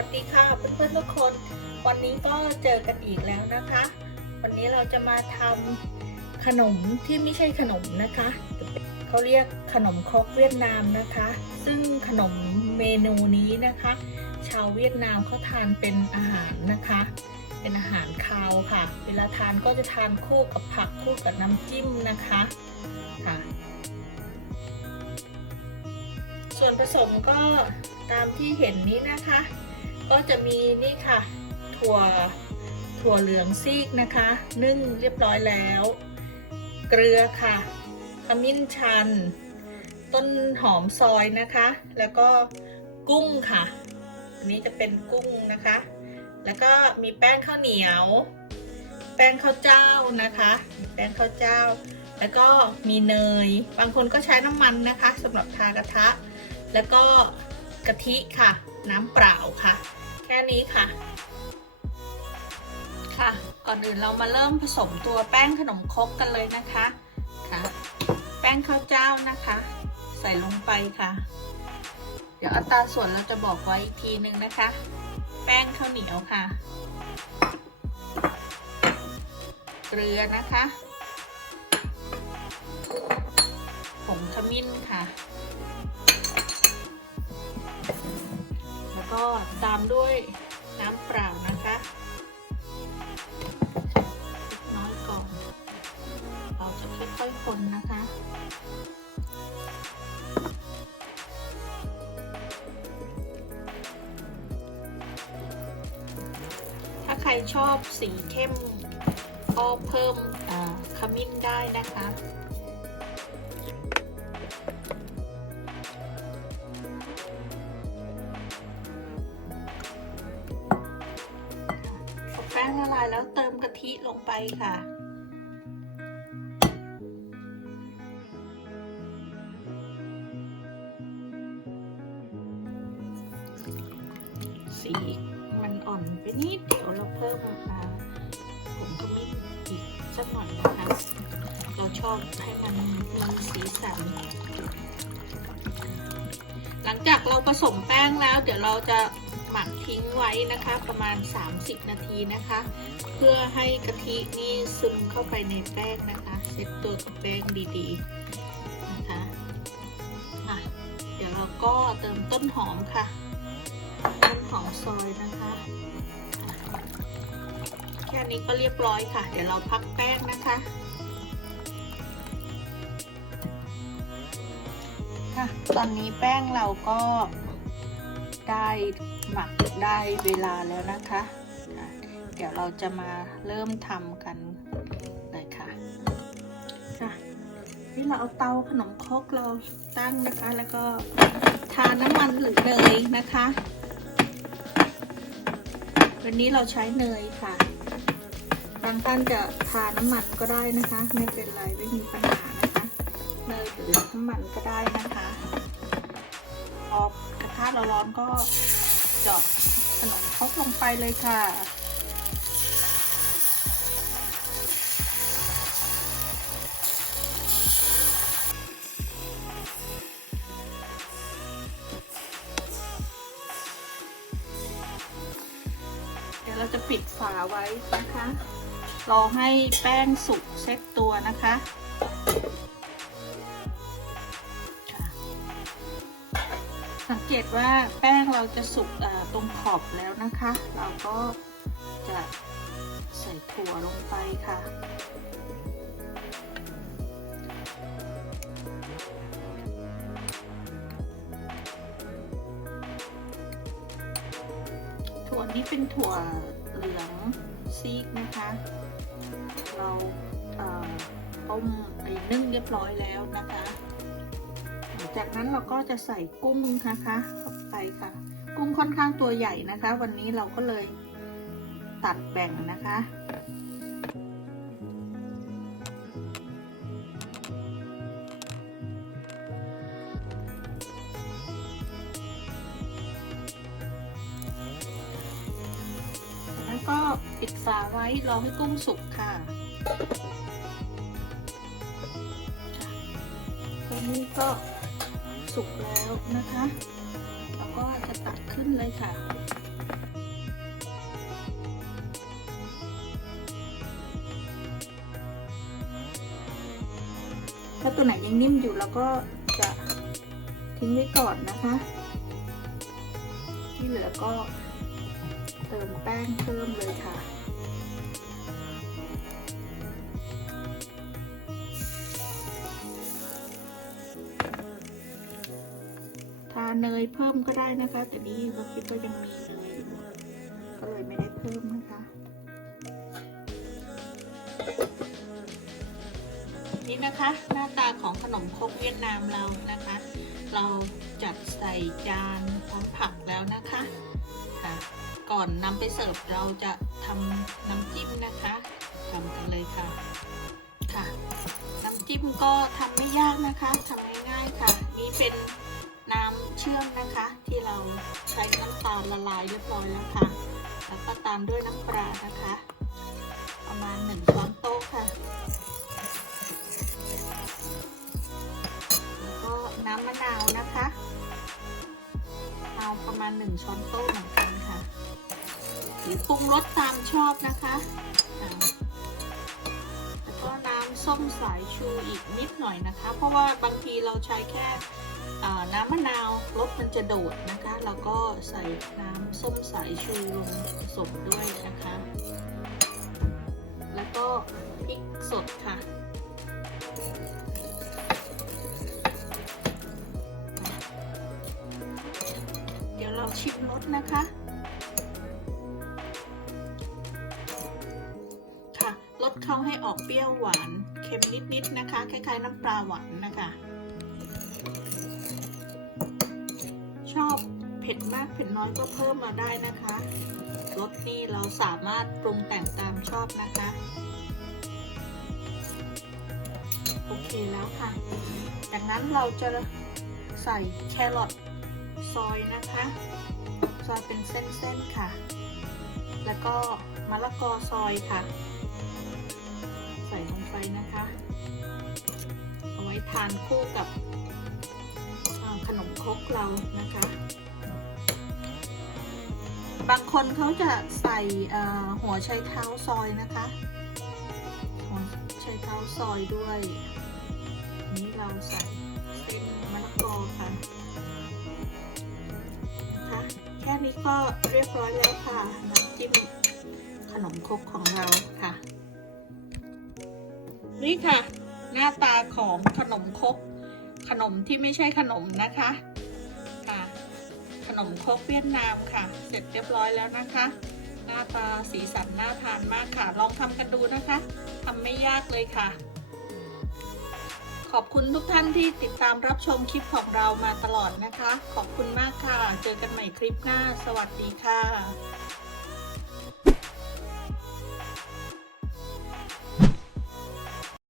วัสดีค่ะเพื่อนๆทุกคน วันนี้ก็เจอกันอีกแล้วนะคะ วันนี้เราจะมาทำขนมที่ไม่ใช่ขนมนะคะเขาเรียกขนมครกเวียดนามนะคะ ซึ่งขนมเมนูนี้นะคะ ชาวเวียดนามเขาทานเป็นอาหารนะคะ เป็นอาหารคาวค่ะ เวลาทานก็จะทานคู่กับผักคู่กับน้ำจิ้มนะคะค่ะส่วนผสมก็ตามที่เห็นนี้นะคะ ก็จะมีนี่ค่ะถั่วถั่วเหลืองซีกนะคะ นึ่งเรียบร้อยแล้ว เกลือค่ะขมิ้นชัน ต้นหอมซอยนะคะ แล้วก็กุ้งค่ะอันนี้จะเป็นกุ้งนะคะ แล้วก็มีแป้งข้าวเหนียว แป้งข้าวเจ้านะคะ แป้งข้าวเจ้า แล้วก็มีเนย บางคนก็ใช้น้ำมันนะคะสำหรับทากระทะ แล้วก็กะทิค่ะ น้ำเปล่าค่ะ แค่นี้ค่ะ ค่ะ ก่อนอื่นเรามาเริ่มผสมตัวแป้งขนมครกกันเลยนะคะค่ะ แป้งข้าวเจ้านะคะ ใส่ลงไปค่ะ เดี๋ยวอัตราส่วนเราจะบอกไว้อีกทีนึงนะคะ แป้งข้าวเหนียวค่ะ เกลือนะคะผงขมิ้นค่ะ ก็ตามด้วยน้ำเปล่านะคะน้อยก่อน เราจะค่อยๆคนนะคะถ้าใครชอบสีเข้มก็เพิ่มขมิ้นได้นะคะ ป้งละลายแล้วเติมกะทิลงไปค่ะ สีมันอ่อนไปนิดเดียวเราเพิ่มอ่าผงขมิ้นอีกสักหน่อยนะคะ เราชอบให้มันมีสีสัน หลังจากเราผสมแป้งแล้ว เดี๋ยวเราจะ มักทิ้งไว้นะคะประมาณ 30 นาทีนะคะ เพื่อให้กะทินี่ซึมเข้าไปในแป้งนะคะเซ็ตตัวกับแป้งดีๆนะคะะเดี๋ยวเราก็เติมต้นหอมค่ะ ต้นหอมซอยนะคะแค่นี้ก็เรียบร้อยค่ะ เดี๋ยวเราพักแป้งนะคะค่ะตอนนี้แป้งเราก็ได้ หมักได้เวลาแล้วนะคะ เดี๋ยวเราจะมาเริ่มทำกันเลยค่ะค่ะนี่เราเอาเตาขนมครกเราตั้งนะคะ แล้วก็ทาน้ำมันหรือเนยนะคะ วันนี้เราใช้เนยค่ะบางท่านจะทาน้ำมันก็ได้นะคะ ไม่เป็นไรไม่มีปัญหานะคะเนยหรือน้ำมันก็ได้นะคะพอกระทะเราร้อนก็ จาะขนมครกลงไปเลยค่ะ เดี๋ยวเราจะปิดฝาไว้นะคะ รอให้แป้งสุกเซ็ตตัวนะคะ งเกตว่าแป้งเราจะสุกตรงขอบแล้วนะคะ เราก็จะใส่ถั่วลงไปค่ะถั่วนี้เป็นถั่วเหลืองซีกนะคะ เราเอ่อต้มไอ้นึ่งเรียบร้อยแล้วนะคะ จากนั้นเราก็จะใส่กุ้งนะคะเข้าไปค่ะ กุ้งค่อนข้างตัวใหญ่นะคะ วันนี้เราก็เลยตัดแบ่งนะคะแล้วก็ปิดฝาไว้รอให้กุ้งสุกค่ะตอนนี้ก็ สุกแล้วนะคะเราก็จะตักขึ้นเลยค่ะถ้าตัวไหนยังนิ่มอยู่เราก็จะทิ้งไว้ก่อนนะคะ ที่เหลือก็เติมแป้งเพิ่มเลยค่ะ เนยเพิ่มก็ได้นะคะ แต่นี่เราคิดว่ายังมีเนยอยู่ก็เลยไม่ได้เพิ่มนะคะ นี่นะคะหน้าตาของขนมครกเวียดนามเรานะคะ เราจัดใส่จานพร้อมผักแล้วนะคะค่ะก่อนนำไปเสิร์ฟเราจะทำน้ำจิ้มนะคะทำกันเลยค่ะค่ะ น้ำจิ้มก็ทำไม่ยากนะคะทำง่ายๆค่ะ นี่เป็น น้ำเชื่อมนะคะ ที่เราใช้น้ำตาลละลายเรียบร้อยแล้วค่ะ แล้วก็ตามด้วยน้ำปลานะคะ ประมาณหนึ่งช้อนโต๊ะค่ะ แล้วก็น้ำมะนาวนะคะเอาประมาณหนึ่งช้อนโต๊ะเหมือนกันค่ะ หรือปรุงรสตามชอบนะคะแล้วก็น้ำส้มสายชูอีกนิดหน่อยนะคะ เพราะว่าบางทีเราใช้แค่ น้ำมะนาวรสมันจะโดดนะคะ แล้วก็ใส่น้ำส้มสายชูลงผสมด้วยนะคะ แล้วก็พริกสดค่ะเดี๋ยวเราชิมรสนะคะ ค่ะรสเข้าให้ออกเปรี้ยวหวานเค็มนิดๆนะคะ คล้ายๆน้ำปลาหวานนะคะ ชอบเผ็ดมากเผ็ดน้อยก็เพิ่มมาได้นะคะรสนี่เราสามารถปรุงแต่งตามชอบนะคะ โอเคแล้วค่ะ จากนั้นเราจะใส่แครอทซอยนะคะซอยเป็นเส้นๆค่ะ แล้วก็มะละกอซอยค่ะ ใส่ลงไปนะคะ เอาไว้ทานคู่กับ ขนมครกเรานะคะ บางคนเขาจะใส่หัวไชเท้าซอยนะคะ หัวไชเท้าซอยด้วย นี้เราใส่เส้นมะละกอค่ะนะคะแค่นี้ก็เรียบร้อยแล้วค่ะน้ำจิ้มขนมครกของเราค่ะ นี่ค่ะ หน้าตาของขนมครก ขนมที่ไม่ใช่ขนมนะคะค่ะขนมโคกเวียดนามค่ะ เสร็จเรียบร้อยแล้วนะคะ หน้าตาสีสันน่าทานมากค่ะ ลองทำกันดูนะคะทำไม่ยากเลยค่ะ ขอบคุณทุกท่านที่ติดตามรับชมคลิปของเรามาตลอดนะคะ ขอบคุณมากค่ะ เจอกันใหม่คลิปหน้า สวัสดีค่ะ